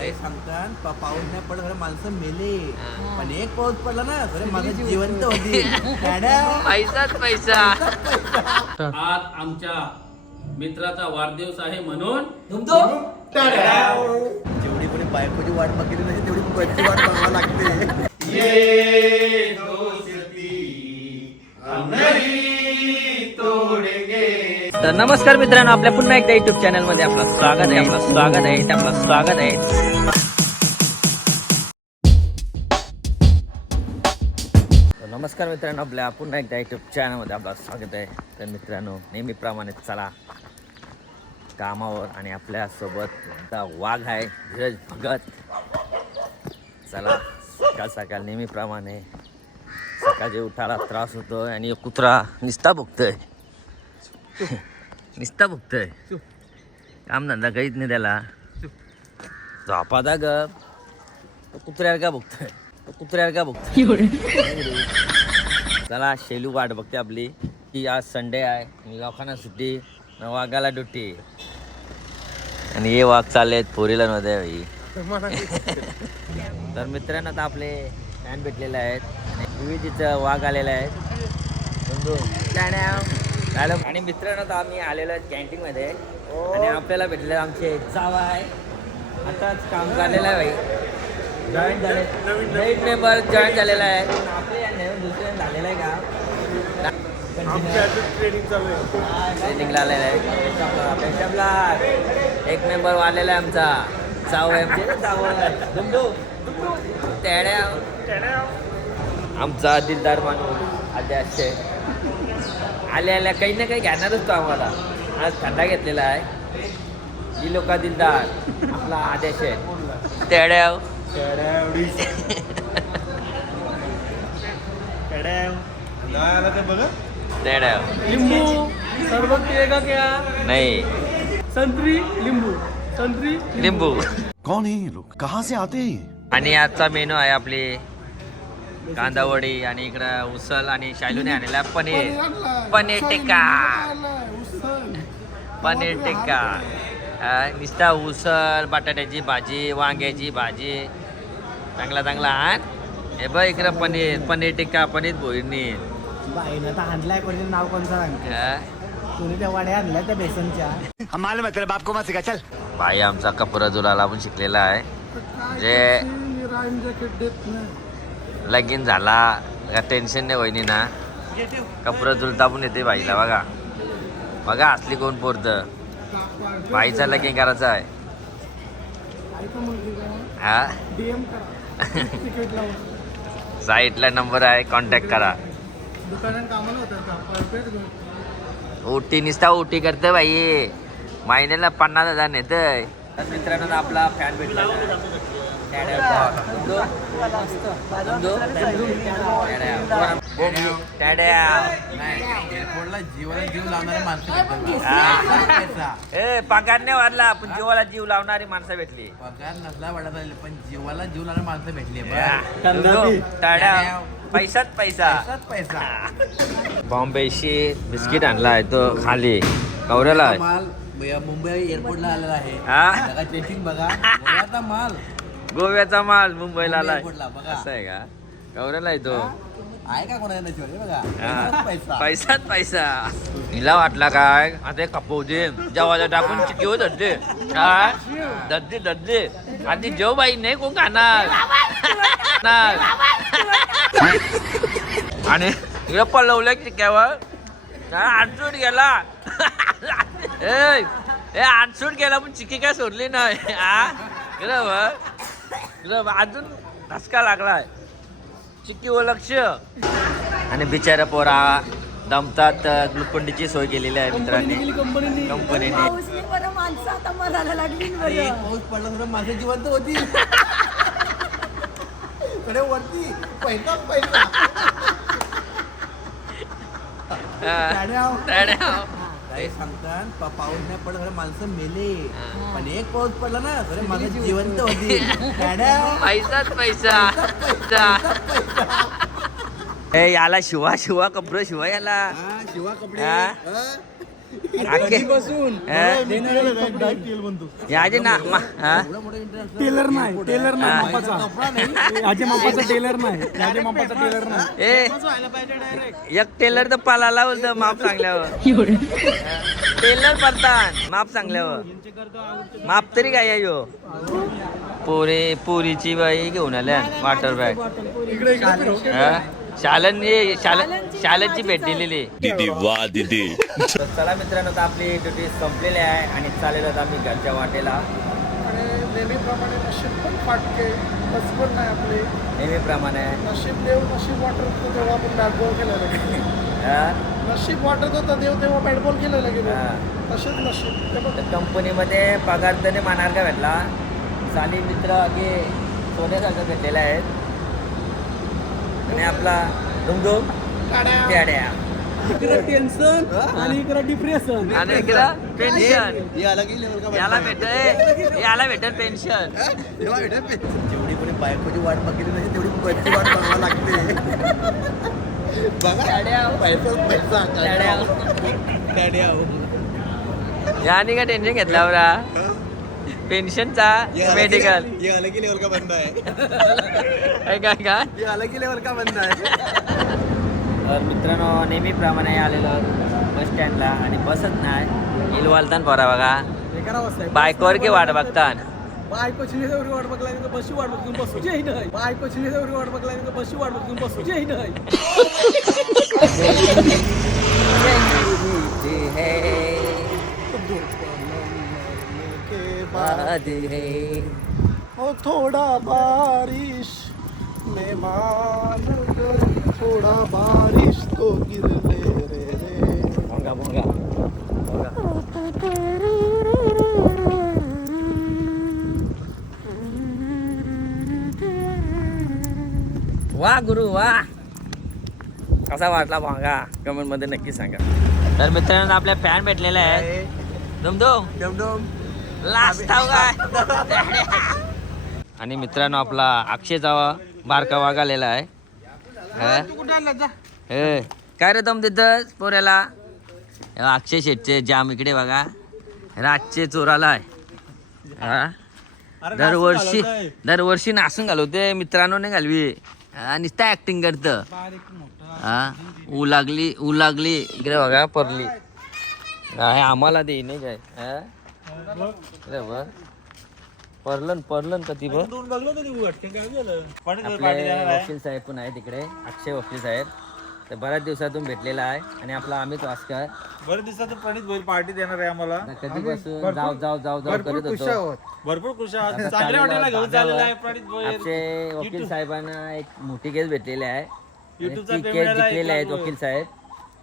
काय सांगतात पाऊस नाही पडला खरं माणसं मेले पण एक पाऊस पडला ना खरं माणसं जिवंत होती. पैसाच पैसा. आज आमच्या मित्राचा वाढदिवस आहे म्हणून जेवढी कोणी बायकोची वाट बघितली नाही तेवढी बच्ची वाट बघावं लागते. तर नमस्कार मित्रांनो, आपल्या पुन्हा एकदा युट्यूब चॅनल मध्ये आपलं स्वागत आहे. नमस्कार मित्रांनो, आपल्या पुन्हा एकदा युट्यूब चॅनल मध्ये आपलं स्वागत आहे. तर मित्रांनो, नेहमीप्रमाणे चला कामावर आणि आपल्या सोबत वाघ आहे धीरज भगत. चला सकाळ नेहमीप्रमाणे सकाळी उठायला त्रास होतो आणि कुत्रा निस्ता बघतोय काम धंदा काहीच नाही त्याला. झोपादा ग कुत्र्याला का बघतोय. चला शेलू वाट बघते आपली की आज संडे आहे, लोकांना सुट्टी, वाघाला ड्युटी आणि हे वाघ चाललेत फोरीला मध्ये भाई. तर मित्रांनो आता आपले फॅन भेटलेले आहेत आणि विविधीचं वाघ आलेला आहे. आणि मित्रांनो आता आम्ही आलेलो आहे कॅन्टीनमध्ये आणि आपल्याला भेटले आमचे जावा आहे. आताच काम झालेलं आहे भाई, जॉईन झाले, नवीन मेंबर जॉईन झालेला आहे. आपले नवीन दुसऱ्या झालेलं आहे का ट्रेनिंगला आलेला आहे. एक मेंबर वाढलेला आहे आमचा जाव आहे, आमचा दिलदार माणूस आद्याश आल्या काही ना काही घेणारच तो आम्हाला. आज थंडा घेतलेला आहे. ही लोक दिलदार आपला आदेश आहे. तेड्याव लिंबू सरबत पिएगा क्या? नाही संतरी लिंबू. कौन है ये लोग, कहाँ से आते हैं? आणि आजचा मेनू आहे आपली कांदा वडी आणि इकडं उसल आणि शायलूने आणलेला पनीर टिक्का नुसता उसल, बटाट्याची भाजी, वांग्याची भाजी, चांगला आण. हे बघ इकडं पनीर टिक्का, पनीर भोईरनी बाईनं तर आणलाय पण नाव कोणतं सांगते तुम्ही त्या वाड्या आणल्या त्या बेसनच्या. मालूम है तेरे बाप को मत सिखा, चल. भाई आमचा कपडा जुलाला पण शिकलेला आहे. जे लगीन झाला का टेन्शन नाही वहिनी ना, कपडा जुलता पण येते बाईला. बघा असली कोण पोरतं बाईचा लगीन करायचं आहे. हा साईटला नंबर आहे, कॉन्टॅक्ट करा. ओटी निसता ओटी करते बाई, महिन्याला 50,000 नेतय. मित्रांनो आपला फॅन भेटला जीवाला जीव लावणारे माणसं पगार नाही वाढला पण जीवाला जीव लावणारी माणसं भेटली. पगार नसला वाढत आले पण जीवाला जीव लावणारी माणसं भेटली. पैसाच पैसा. बॉम्बेशी बिस्किट आणला आहे तो खाली कवऱ्याला माल मुंबई एअरपोर्टला आलेला आहे. हा टेस्टिंग बघा, गोव्याचा माल गोव्याचा माल मुंबईला आलाय. एअरपोर्टला बघा. असं आहे का, कवऱ्याला येतो. आहे का कोणाच्या नशिबात? बघा पैसा. हिला वाटला काय आता कपवू दे, जेव्हा टाकून चिकी धरते धरते आधी जेव बाई नाही कोण खाणार. आणि पलवलं चिक्यावर आठसूट गेला. आठसूट गेला पण चिकी काय सोडली नाही. अजून धसका लागलाय चिक्कीवर लक्ष. आणि बिचारा पोरा दमतात, ग्लुकोंडीची सोय केलेली आहे मित्रांनी कंपनीने. माणसं आता मरायला लागली. पाऊस पडला थोडं माणसं जिवंत होती. कडे वरती पैसा काय सांगतात पाऊस नाही पडला खरं माणसं मेले पण एक पाऊस पडला ना खरं माणसं जिवंत होती. पैसाच पैसा. याला शिवा कपडे शिवा याला शिवा कपडे याचे ना टेलर नाही टेलर नाही मापाचा याचे मापाचा टेलर नाही याचे मापाचा टेलर नाही एक टेलर तर पालाला बोलतो माप सांगल्यावर टेलर पडतात माप सांगल्यावर माप तरी काय आहे यो पोरीची बाई घेऊन आल्या वॉटर बॅग शालनची भेट दिलेली. चला मित्रांनो आता आपली ड्युटी संपलेली आहे आणि चालेल आता आम्ही घरच्या वाटेला. नेहमीप्रमाणे नशीब पण फाटके बस पण नाही आपले नेहमीप्रमाणे नशीब देव नशीब वाटत होतं तेव्हा आपण बॅट बॉल खेळायला गेलो नशीब वाटत होतं देव तेव्हा बॅट बॉल खेळायला गेलो तसेच नशीब कंपनीमध्ये पगार त्याने मानार का भेटला. साली मित्र की सोन्यासारखं भेटलेले आहेत आणि आपला धुमधुम प्याड्या इकडं टेन्शन आणि इकडं डिप्रेशन आणि इकडं पेन्शन याला भेटल पेन्शन. जेवढी कोणी बायकोची वाट बघितली नाही तेवढी पैसे वाट बघावं लागते. याने का टेन्शन घेतला बरा पेन्शनचा मेडिकल ये अलग ही लेवल का बंदा है. काय ये अलग ही लेवल का बंदा है. तर मित्रांनो नेहमीप्रमाणे आलेलो बस स्टँडला आणि बसत नाही इलवालतान पोरा बघा बायकोवर की वाट बघतान. बायकोची नेहमी वाट बघला तर बशी वाट बघून बसूची नाही बायकोची नेहमी वाट बघला तर बशी वाट बघून बसूची नाही. थोड़ा बारिश मेहमान थोड़ा बारिश तो गिर ले रे भोंगा भोंगा वा गुरु वा कसा वाटला भोंगा कमेंट मध्ये नक्की सांगा. तर मित्रांनो आपल्या फॅन भेटलेला आहे दुमदुम लास्ट काय आणि मित्रांनो आपला अक्षयचा बारका वाघ आलेला आहे. काय रे दम देत पोऱ्याला अक्षय शेटचे जाम इकडे बघा रातचे चोराला आहे. दरवर्षी नासून घालवते मित्रांनो नाही घालवी नुसता ऍक्टिंग करत. ऊ लागली इकडे बघा परली आम्हाला दे नाही काय परलन कधी वकील साहेब पण आहे तिकडे अक्षय वकील साहेब तर बऱ्याच दिवसातून भेटलेला आहे आणि आपला अमित वास्कर बऱ्याच दिवसातून प्रणित भाई पार्टी देणार आहे आम्हाला. कधीपासून जाव करत होतो. भरपूर खुश आहोत. चांगल्या हॉटेलला घेऊन चाललेला आहे प्रणित भाई. आमचे वकील साहेबांना एक मोठी केस भेटलेली आहे. युट्यूबचा ती केस पेमेंट जिंकलेले आहेत वकील साहेब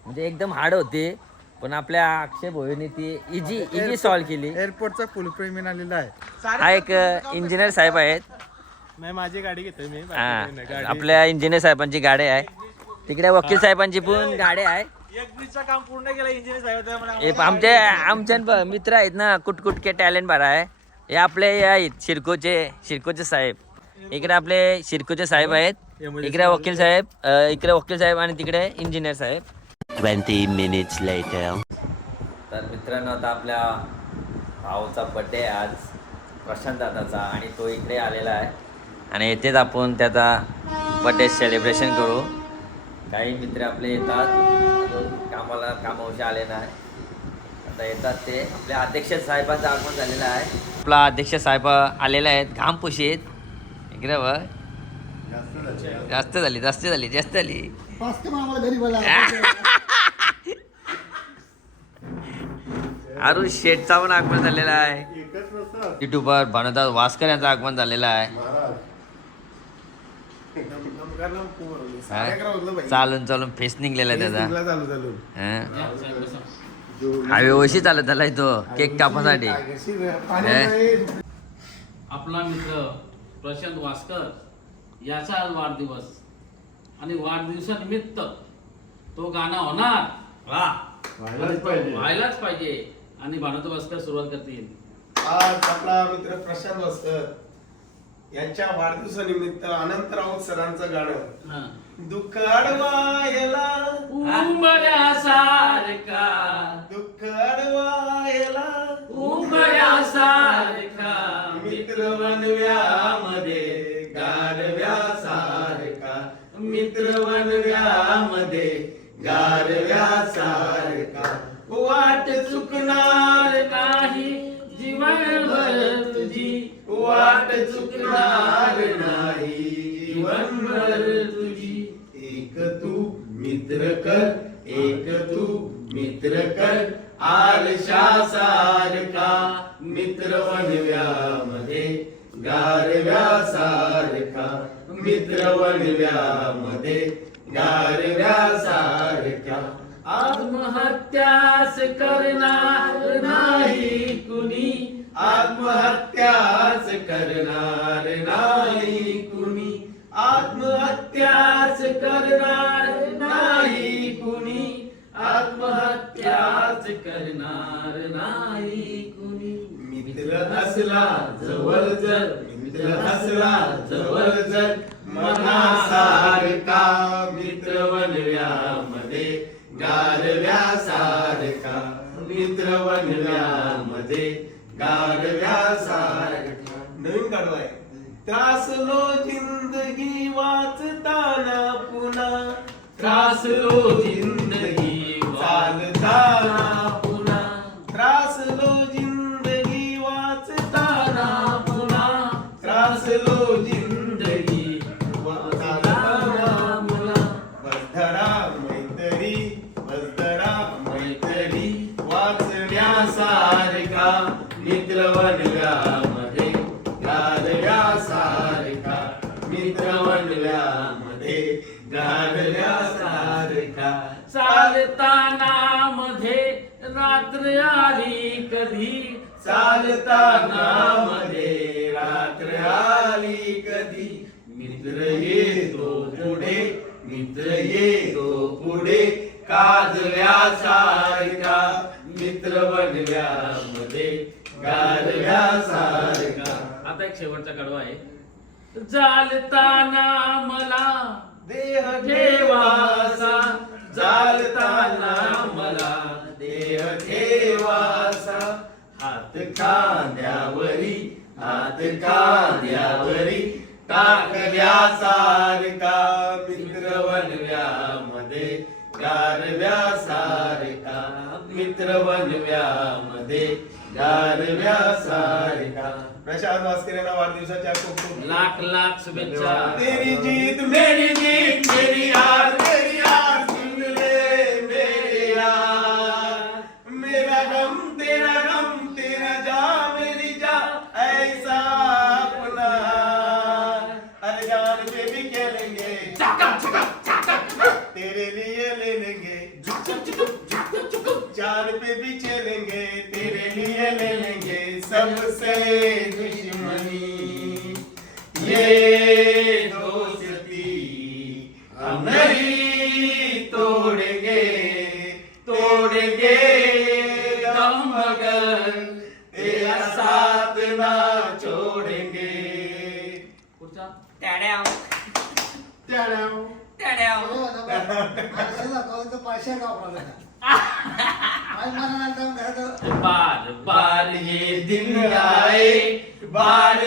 म्हणजे एकदम हार्ड होते पण आपल्या अक्षय भोईने ती इजी सॉल्व्ह केली. एअरपोर्टचा फुल प्रेमी आलेला आहे. हा एक इंजिनियर साहेब आहेत. नाही माझी गाडी घेतोय मी. आपल्या इंजिनियर साहेबांची गाडी आहे तिकडे वकील साहेबांची पण गाडी आहे. काम पूर्ण केलं इंजिनियर साहेब. आमच्या मित्र आहेत ना कुटके टॅलेंट भरा आहे हे आपले आहेत शिरकोचे साहेब. इकडे आपले शिरकोचे साहेब आहेत इकडे वकील साहेब आणि तिकडे इंजिनियर साहेब. 20 minutes later. तर मित्रांनो आता आपल्या भाऊचा बड्डे आहे आज प्रशांत दादाचा आणि तो इकडे आलेला आहे आणि इथेच आपण त्याचा बड्डे सेलिब्रेशन करू. काही मित्र आपले येतात कामावरचे आले नाही आता येतात ते आपल्या अध्यक्ष साहेबांचं आगमन झालेलं आहे. आपला अध्यक्ष साहेब आलेले आहेत घामपुशीत इकडे बघ जास्त झाली अरुण शेठचा पण आगमन झालेला आहे. युट्यूबर भानुदास वास्कर यांचं आगमन झालेलं आहे. चालून फेस निघलेला आहे त्याचा हा व्यवस्थित चालत झालाय तो केक कापासाठी. आपला मित्र प्रशांत वास्कर याचा आज वाढदिवस आणि वाढदिवसानिमित्त तो गाणं होणार व्हायलाच पाहिजे आणि भानुदास वास्कर सुरुवात करतील. आज आपला मित्र प्रशांत वास्कर यांच्या वाढदिवसानिमित्त अनंत राऊत सरांचं गाणं हा. दुःख अडवायला उंबऱ्यासारखा दुःख अडवायला उंबऱ्यासारखा मित्र वनव्यामध्ये गारव्यासारखा मित्र वनव्यामध्ये गारव्यासारखा वाट चुकणार नाही जीवनभर तुझी वाट चुकणार नाही जीवनभर तुझी एक तू मित्र कर एक तू मित्र कर आरशासारखा मित्र वनव्यामध्ये गारव्यासारखा मित्र वनव्यामध्ये गारव्यासारखा आत्महत्यास करणार नाही कुणी आत्महत्याच करणार नाही कुणी आत्महत्याच करणार नाही कुणी आत्महत्याच करणार नाही कुणी मित्र असला जवळ जर मित्र असला जवळ जर मनासारखा मित्र वनव्यामध्ये गारव्यासारखा मित्र वनव्यामध्ये गारव्यासारखा नवीन काढवाय त्रासलो जिंदगी वाचताना पुन्हा त्रासलो जिंदगी चालताना पुन्हा त्रासलो जिंदगी वाचताना पुन्हा त्रासलो जिंदगी वाचताना पुन्हा बसधरा मैत्री वाचण्यासारखा मित्र वनव्यामध्ये गारव्यासारखा मित्र वनव्यामध्ये गारव्यासारखा चालताना मध्ये रात्र आली कधी चालताना मध्ये रात्र आली कधी मित्र येतो पुढे मित्र येतो पुढे काजव्यासारखा मित्र वनव्यामध्ये गारव्यासारखा. आता एक शेवटचा कडवा आहे चालताना मला देह ठेवासा चालताना मला देह ठेवासा हात खांद्यावरी टाकल्यासारखा मित्र वनव्यामध्ये गारव्यासारखा मित्र वनव्यामध्ये गारव्यासारखा. प्रशांत वास्करेंना वाढदिवसाच्या खूप खूप लाख लाख शुभेच्छा. तेरी जीत मेरी यार सुन ले मेरे यार मेरा गम तेरा जा मेरी जा ऐसा अपना अनजान पे भी खेलेंगे तेरे लिए ले लेंगे चांद पे भी चलेंगे तेरे लिए ले लेंगे सबसे दुश्मनी ये दोस्ती हम नहीं तोड़ेंगे हम मगर तेरा साथ ना छोड़ेंगे. पुढचा बार बार ये दिन आए बार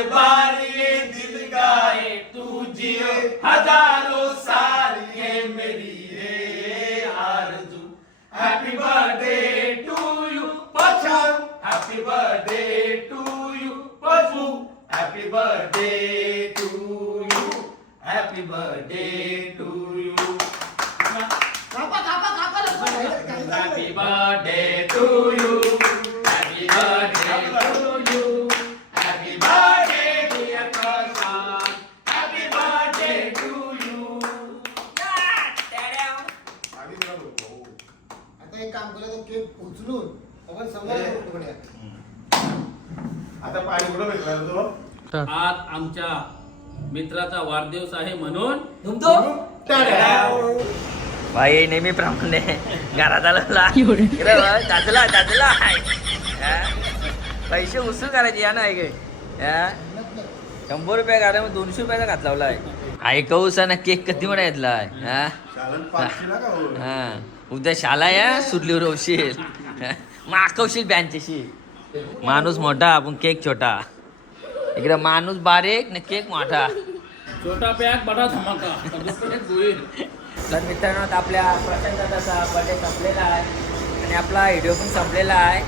ये दिल गाए तू जियो हजारों साल ये मेरी ये आरज़ू. Happy birthday to you Pappu happy birthday to you Pappu happy birthday to you happy birthday to you. Happy birthday to you. Happy birthday to you. Happy birthday dear Prashant. Happy birthday to you. आता एक काम करूया, तो cake उचलून आपण समोर करूया. आता पाणी कुठं भेटला तो आज आमच्या मित्राचा वाढदिवस आहे म्हणून बाई नेहमीप्रमाणे घरात आला पैसे उसूल करायचे या ना ऐक 100 गाड्या मग 200 रुपयाचा घात लावलाय. ऐकऊसा ना केक किती मोठा घेतलाय हा उद्या शाला या सुटलीवर होशील माकवशील बँचेशी. माणूस मोठा आपण केक छोटा. इकडे माणूस बारीक ना केक मोठा. छोटा पॅक बडा धमाका. तर मित्रांनो आता आपल्या प्रशांत दादाचा बर्थडे संपलेला आहे आणि आपला व्हिडिओ पण संपलेला आहे.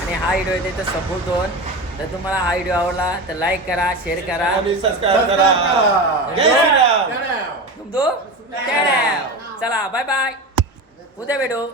आणि हा व्हिडिओ येते तर सपोर्ट होऊन. तर तुम्हाला हा व्हिडिओ आवडला तर लाईक करा, शेअर करा, सबस्क्राईब करा. तुमतो चला बाय बाय, उद्या भेटू.